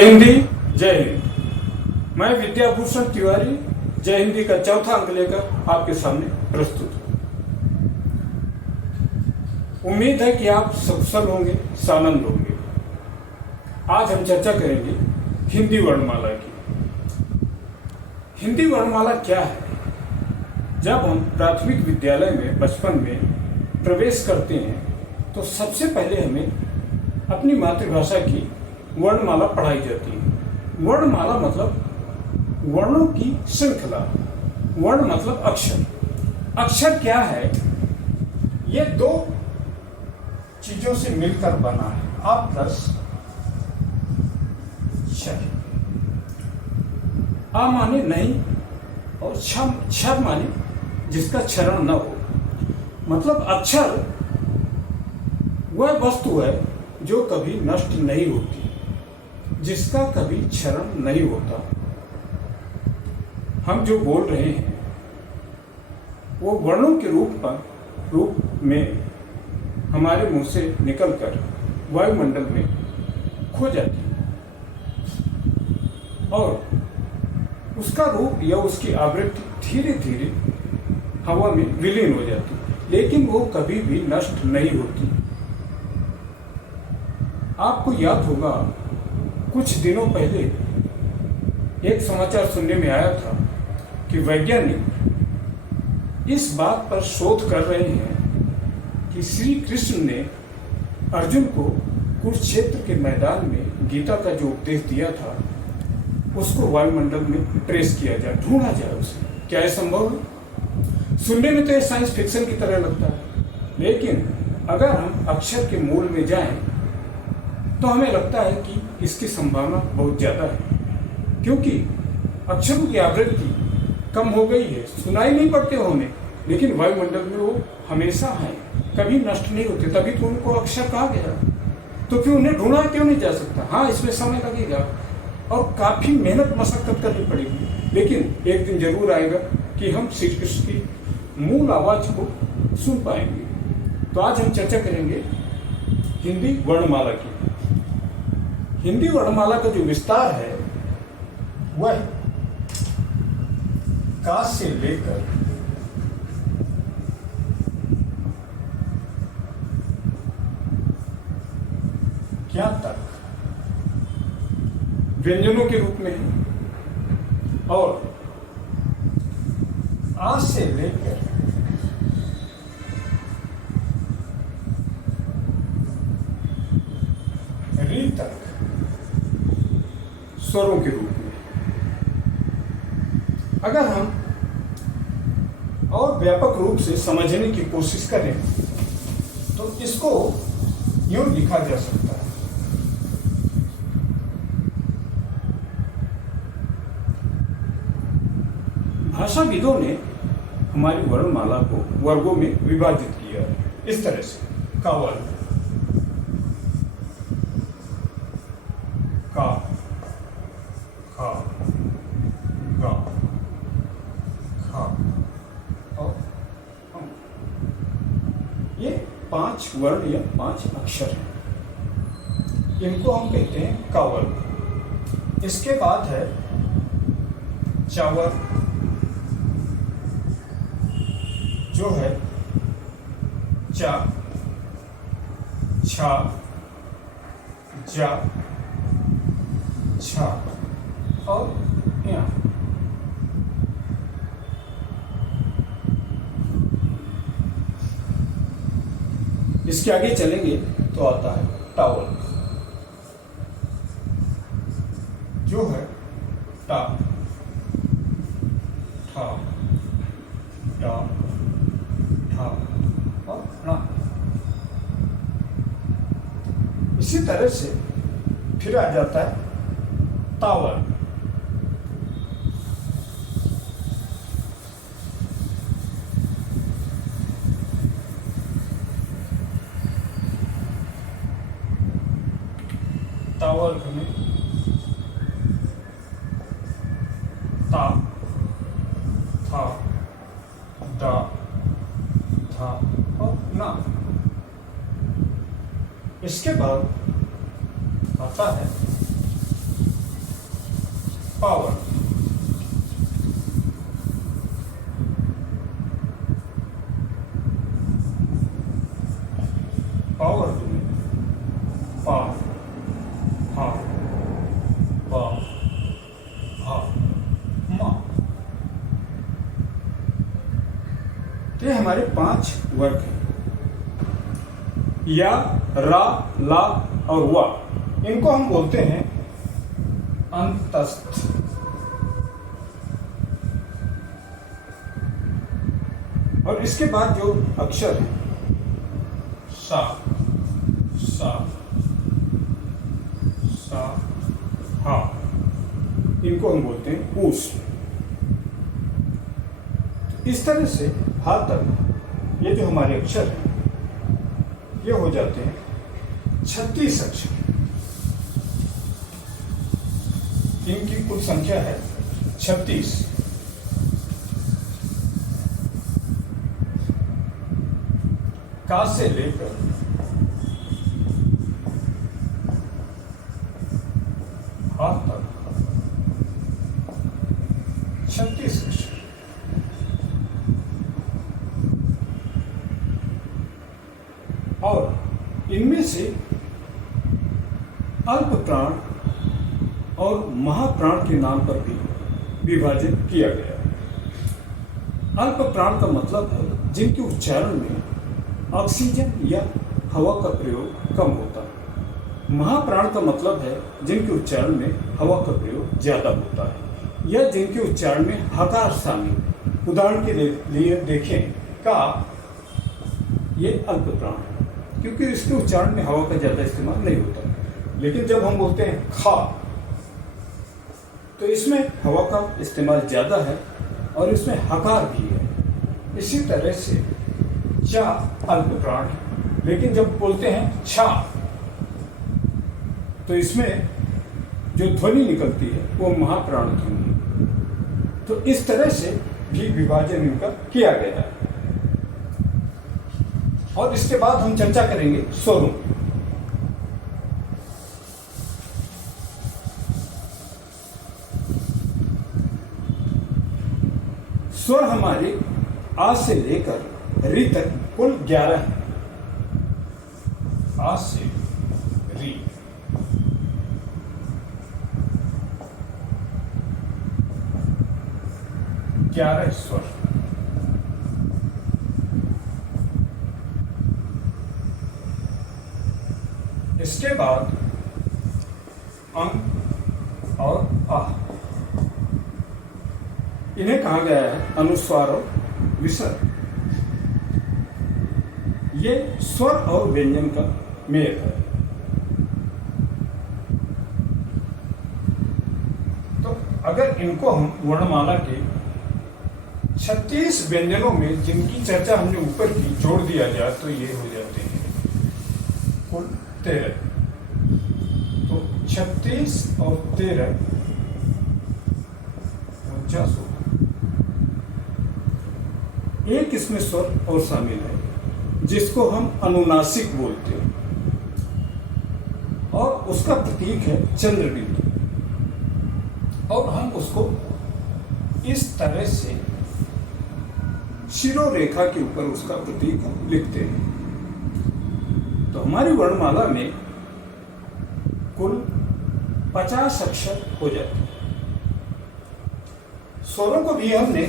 हिंदी जय हिंद। मैं विद्याभूषण तिवारी जय हिंदी का चौथा अंक लेकर आपके सामने प्रस्तुत हूं। उम्मीद है कि आप सकुशल होंगे, सानंद होंगे। आज हम चर्चा करेंगे हिंदी वर्णमाला की। हिंदी वर्णमाला क्या है? जब हम प्राथमिक विद्यालय में बचपन में प्रवेश करते हैं तो सबसे पहले हमें अपनी मातृभाषा की वर्णमाला पढ़ाई जाती है। वर्णमाला मतलब वर्णों की श्रृंखला। वर्ण मतलब अक्षर। अक्षर क्या है? ये दो चीजों से मिलकर बना है, आ प्लस च। आ माने नहीं और क्षर माने जिसका क्षरण न हो। मतलब अक्षर वह वस्तु है जो कभी नष्ट नहीं होती, जिसका कभी क्षरण नहीं होता। हम जो बोल रहे हैं वो वर्णों के रूप में हमारे मुंह से निकलकर वायुमंडल में खो जाती है और उसका रूप या उसकी आवृत्ति धीरे धीरे हवा में विलीन हो जाती है, लेकिन वो कभी भी नष्ट नहीं होती। आपको याद होगा कुछ दिनों पहले एक समाचार सुनने में आया था कि वैज्ञानिक इस बात पर शोध कर रहे हैं कि श्री कृष्ण ने अर्जुन को कुरुक्षेत्र के मैदान में गीता का जो उपदेश दिया था उसको वायुमंडल में ट्रेस किया जाए, ढूंढा जाए उसे। क्या यह संभव है? सुनने में तो यह साइंस फिक्शन की तरह लगता है, लेकिन अगर हम अक्षर के मूल में जाएं तो हमें लगता है कि इसकी संभावना बहुत ज़्यादा है, क्योंकि अक्षरों की आवृत्ति कम हो गई है। सुनाई नहीं पड़ते हो हमें, लेकिन वायुमंडल में वो हमेशा हैं, कभी नष्ट नहीं होते। तभी तो उनको अक्षर कहा गया। तो फिर उन्हें ढूंढा क्यों नहीं जा सकता? हाँ, इसमें समय लगेगा और काफ़ी मेहनत मशक्कत करनी पड़ेगी, लेकिन एक दिन जरूर आएगा कि हम श्री कृष्ण की मूल आवाज़ को सुन पाएंगे। तो आज हम चर्चा करेंगे हिंदी वर्णमाला की। हिंदी वर्णमाला का जो विस्तार है वह का से लेकर क्या तक व्यंजनों के रूप में है और आ से लेकर री तक स्वरों के रूप में। अगर हम और व्यापक रूप से समझने की कोशिश करें तो इसको यूं लिखा जा सकता है। भाषाविदों ने हमारी वर्णमाला को वर्गों में विभाजित किया है इस तरह से। का वर्ग, का, खा, गा, खा और हम। ये 5 वर्ण या 5 अक्षर हैं, इनको हम कहते हैं का वर्ग। इसके बाद है चावर, जो है चा, छा, जा, छा और या। इसके आगे चलेंगे तो आता है टावर, जो है टा, ठा, डा, ठा और ना। इसी तरह से फिर आ जाता है तावर, तावर में ता, था, दा, था और ना। इसके बाद आता है पावर। पावर में पा हा पा हा मा। तो ये हमारे 5 वर्ग हैं। या, रा, ला और वा, इनको हम बोलते हैं अंतस्थ। और इसके बाद जो अक्षर हैं सा, सा, सा, हा, इनको हम बोलते हैं ऊष्म। इस तरह से हा तक ये जो हमारे अक्षर हैं ये हो जाते हैं 36 अक्षर। इनकी कुल संख्या है 36। का से लेकर हा तक 36 अक्षर। और इनमें से अल्प प्राण और महाप्राण के नाम पर भी विभाजित किया गया है। अल्प प्राण का मतलब है जिनके उच्चारण में ऑक्सीजन या हवा का प्रयोग कम होता है। महाप्राण का मतलब है जिनके उच्चारण में हवा का प्रयोग ज्यादा होता है या जिनके उच्चारण में हकार शामिल। उदाहरण के लिए देखें का, ये अल्प प्राण है क्योंकि इसके उच्चारण में हवा का ज्यादा इस्तेमाल नहीं होता। लेकिन जब हम बोलते हैं खा तो इसमें हवा का इस्तेमाल ज्यादा है और इसमें हकार भी है। इसी तरह से चा अल्प प्राण है, लेकिन जब बोलते हैं छा तो इसमें जो ध्वनि निकलती है वो महाप्राण ध्वनि है। तो इस तरह से भी विभाजन इनका किया गया है। और इसके बाद हम चर्चा करेंगे स्वरों। स्वर हमारे आ से लेकर री तक कुल 11 है। आ से री, ग्यारह स्वर। इसके बाद अंग और आह, इन्हें कहा गया है अनुस्वार और विसर्ग। ये स्वर और व्यंजन का मेल है। तो अगर इनको हम वर्णमाला के 36 व्यंजनों में जिनकी चर्चा हमने ऊपर की जोड़ दिया जाए तो ये हो जाते हैं कुल 13। तो 36 और 13 49 होगा। एक इसमें स्वर और शामिल है जिसको हम अनुनासिक बोलते हैं और उसका प्रतीक है चंद्रबिंदु। और हम उसको इस तरह से शिरोरेखा के ऊपर उसका प्रतीक लिखते हैं। तो हमारी वर्णमाला में कुल 50 अक्षर हो जाते हैं। स्वरों को भी हमने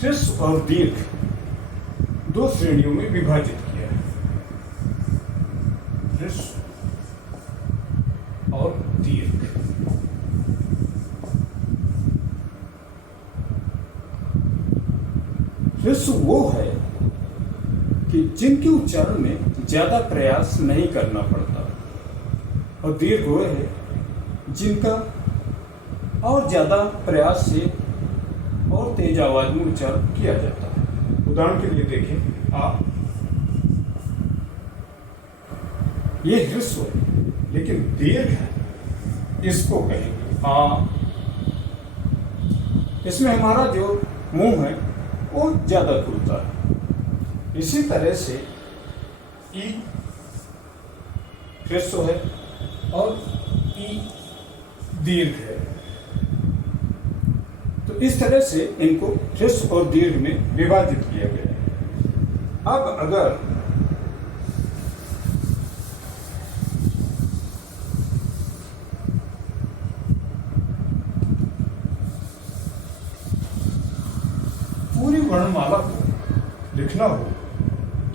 ह्रस्व और दीर्घ 2 श्रेणियों में विभाजित किया है। ह्रस्व और दीर्घ। ह्रस्व वो है कि जिनके उच्चारण में ज्यादा प्रयास नहीं करना पड़ता, और दीर्घ वो है जिनका और ज्यादा प्रयास से और तेज आवाज में उच्चारण किया जाता है। उदाहरण के लिए देखें आ, ये ह्रस्व है लेकिन दीर्घ है, इसको कहेंगे आ। इसमें हमारा जो मुंह है वो ज्यादा खुलता है। इसी तरह से ई ह्रस्व है और ई दीर्घ है। तो इस तरह से इनको ह्रस्व और दीर्घ में विभाजित किया गया है। अब अगर पूरी वर्णमाला को लिखना हो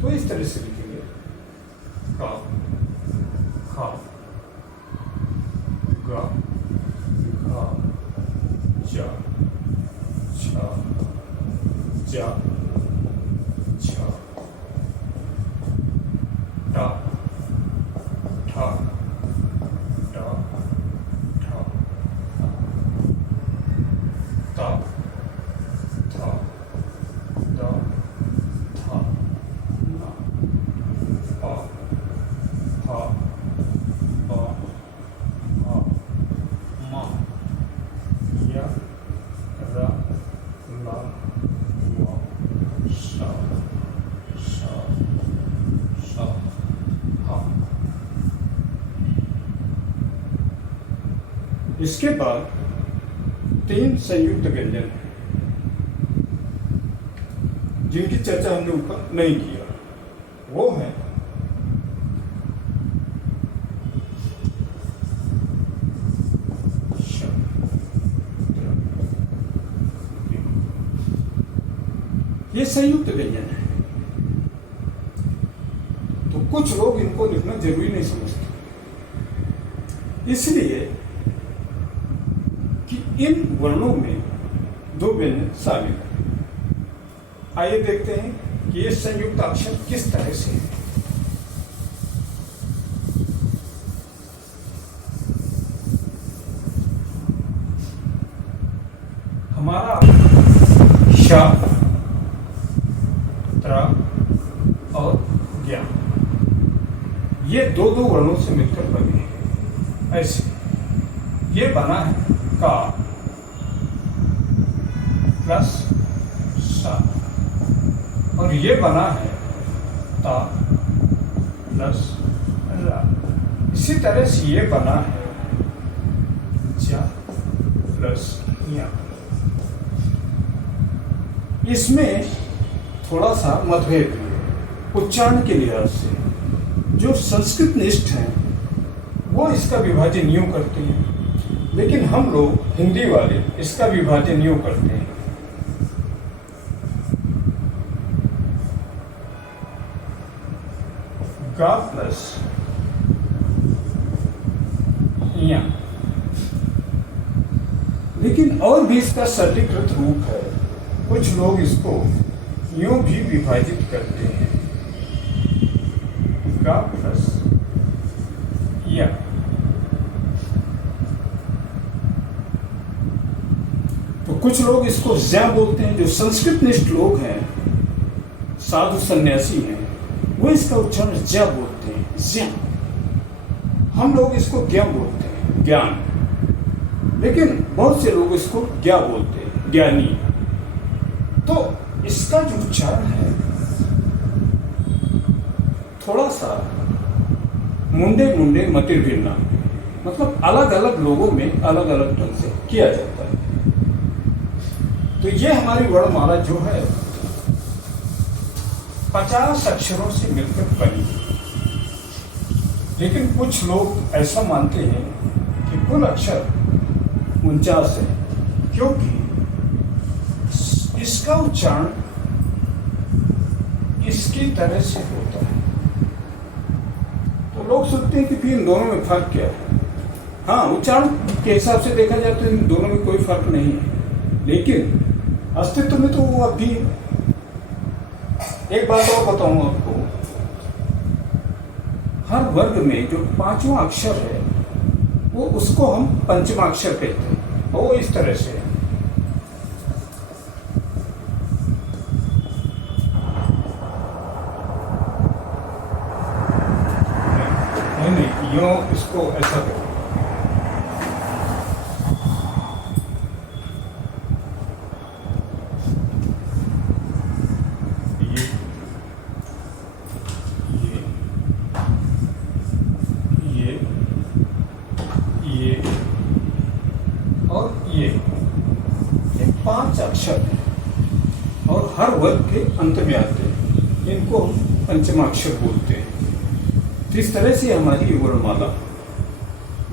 तो इस तरह से लिखेंगे का, खा, गा, घा, जा, छा, जा, छा, टा, ठा, डा, ठा, ता, था, दा, था, ना, पा, फा, बा, भा, मा, या, रा, ला, वा, सा, सा, सा, हा। इसके बाद 3 संयुक्त व्यंजन हैं जिनकी चर्चा हमने ऊपर नहीं किया। वो है श, त्र, ये संयुक्त व्यंजन है। तो कुछ लोग इनको लिखना जरूरी नहीं समझते, इसलिए कि इन वर्णों में 2 व्यंजन शामिल है। आइए देखते हैं कि ये संयुक्त अक्षर किस तरह से है। हमारा श, त्र और ज्ञा ये 2 वर्णों से मिलकर बने हैं। ऐसे ये बना है का प्लस सा, और ये बना है ता प्लस रा। इसी तरह से ये बना है जा प्लस या। इसमें थोड़ा सा मतभेद है उच्चारण के लिहाज से। जो संस्कृत निष्ठ हैं वो इसका विभाजन यूं करते हैं, लेकिन हम लोग हिंदी वाले इसका विभाजन यूं करते हैं गा प्लस या। लेकिन और भी इसका सरलीकृत रूप है। कुछ लोग इसको यूं भी विभाजित करते हैं गा प्लस या। तो कुछ लोग इसको ज्या बोलते हैं। जो संस्कृत निष्ठ लोग हैं, साधु सन्यासी हैं, वो इसका उच्चारण ज्या बोलते हैं, ज्या। हम लोग इसको ज्ञा बोलते हैं, ज्ञान। लेकिन बहुत से लोग इसको ज्ञा बोलते हैं, ज्ञानी। तो इसका जो उच्चारण है थोड़ा सा मुंडे मुंडे मतिर भिन्ना, मतलब अलग अलग लोगों में अलग अलग ढंग से किया जाता है। तो ये हमारी वर्णमाला जो है 50 अक्षरों से मिलकर बनी। लेकिन कुछ लोग ऐसा मानते हैं कि कुल अक्षर 49 है, क्योंकि इसका उच्चारण इसकी तरह से होता है। तो लोग सोचते हैं कि फिर इन दोनों में फर्क क्या है। हाँ, उच्चारण के हिसाब से देखा जाए तो इन दोनों में कोई फर्क नहीं है, लेकिन अस्तित्व में तो वो अभी। एक बात और बताऊं आपको, हर वर्ग में जो 5वां अक्षर है वो उसको हम पंचमा अक्षर कहते हैं। वो इस तरह से है। नहीं, यूं इसको ऐसा करो। अक्षर हैं और हर वर्ग के अंत में आते हैं। इनको हम पंचमाक्षर बोलते हैं। तो इस तरह से हमारी ये वर्णमाला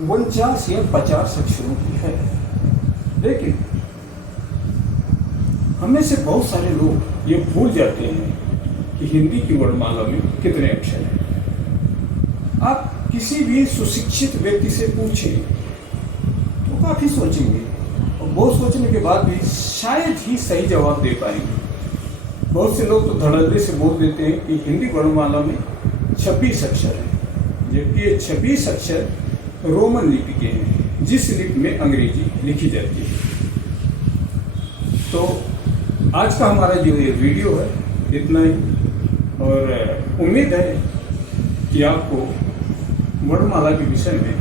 49 या 50 अक्षरों की है। लेकिन हमें से बहुत सारे लोग ये भूल जाते हैं कि हिंदी की वर्णमाला में कितने अक्षर हैं। आप किसी भी सुशिक्षित व्यक्ति से पूछें तो काफी सोचेंगे और बहुत सोचने के बाद भी शायद ही सही जवाब दे पाएंगे। बहुत से लोग तो धड़ल्ले से बोल देते हैं कि हिंदी वर्णमाला में 26 अक्षर हैं, जबकि ये 26 अक्षर रोमन लिपि के हैं, जिस लिपि में अंग्रेजी लिखी जाती है। तो आज का हमारा जो ये वीडियो है इतना ही, और उम्मीद है कि आपको वर्णमाला के विषय में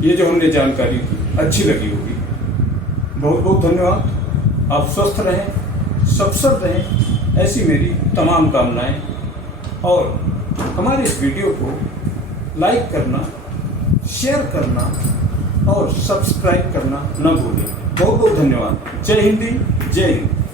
ये जो हमने जानकारी दी अच्छी लगी होगी। बहुत बहुत धन्यवाद। आप स्वस्थ रहें, सबसर रहें, ऐसी मेरी तमाम कामनाएं। और हमारे इस वीडियो को लाइक करना, शेयर करना और सब्सक्राइब करना न भूलें। बहुत बहुत धन्यवाद। जय हिंदी, जय हिंद।